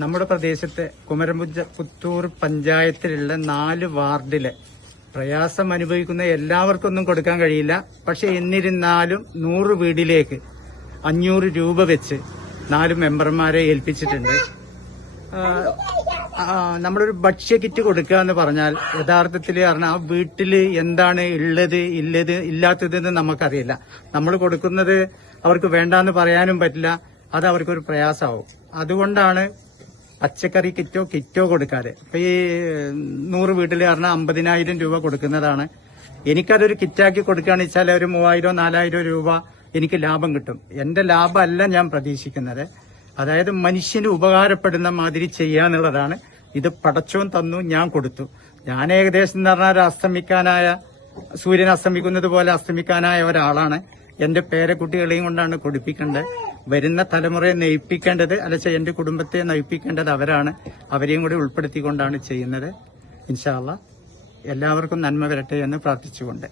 നമ്മുടെ പ്രദേശത്തെ കുമരംപുത്തൂർ പഞ്ചായത്തിലുള്ള 4 വാർഡിലെ പ്രയാസം അനുഭവിക്കുന്ന എല്ലാവർക്കൊന്നും കൊടുക്കാൻ കഴിയില്ല. പക്ഷെ എന്നിരുന്നാലും 100 വീടിലേക്ക് 500 രൂപ വെച്ച് 4 മെമ്പർമാരെ ഏൽപ്പിച്ചിട്ടുണ്ട്. നമ്മളൊരു ഭക്ഷ്യ കിറ്റ് കൊടുക്കുക എന്ന് പറഞ്ഞാൽ യഥാർത്ഥത്തിൽ പറഞ്ഞാൽ ആ വീട്ടിൽ എന്താണ് ഉള്ളത് ഇല്ലാത്തതെന്ന് നമുക്കറിയില്ല. നമ്മൾ കൊടുക്കുന്നത് അവർക്ക് വേണ്ടാന്ന് പറയാനും പറ്റില്ല. അത് അവർക്കൊരു പ്രയാസമാവും. അതുകൊണ്ടാണ് പച്ചക്കറി കിറ്റോ കൊടുക്കാതെ. ഇപ്പൊ ഈ 100 വീട്ടിൽ പറഞ്ഞാൽ 50,000 രൂപ കൊടുക്കുന്നതാണ്. എനിക്കതൊരു കിറ്റാക്കി കൊടുക്കുകയാണെന്ന് വെച്ചാൽ ഒരു 3,000-4,000 രൂപ എനിക്ക് ലാഭം കിട്ടും. എന്റെ ലാഭമല്ല ഞാൻ പ്രതീക്ഷിക്കുന്നത്. അതായത് മനുഷ്യന് ഉപകാരപ്പെടുന്ന മാതിരി ചെയ്യാന്നുള്ളതാണ്. ഇത് പടച്ചോൻ തന്നു, ഞാൻ കൊടുത്തു. ഞാൻ ഏകദേശം എന്ന് പറഞ്ഞാൽ സൂര്യൻ അസ്തമിക്കുന്നത് പോലെ അസ്തമിക്കാനായ ഒരാളാണ്. എന്റെ പേരക്കുട്ടികളെയും കൊണ്ടാണ് കൊടുപ്പിക്കേണ്ടത്. വരുന്ന തലമുറയെ നയിപ്പിക്കേണ്ടത് എന്റെ കുടുംബത്തെ നയിപ്പിക്കേണ്ടത് അവരാണ്. അവരെയും കൂടി ഉൾപ്പെടുത്തിക്കൊണ്ടാണ് ചെയ്യുന്നത്. ഇൻഷാ അല്ലാഹ് എല്ലാവർക്കും നന്മ വരട്ടെ എന്ന് പ്രാർത്ഥിച്ചുകൊണ്ട്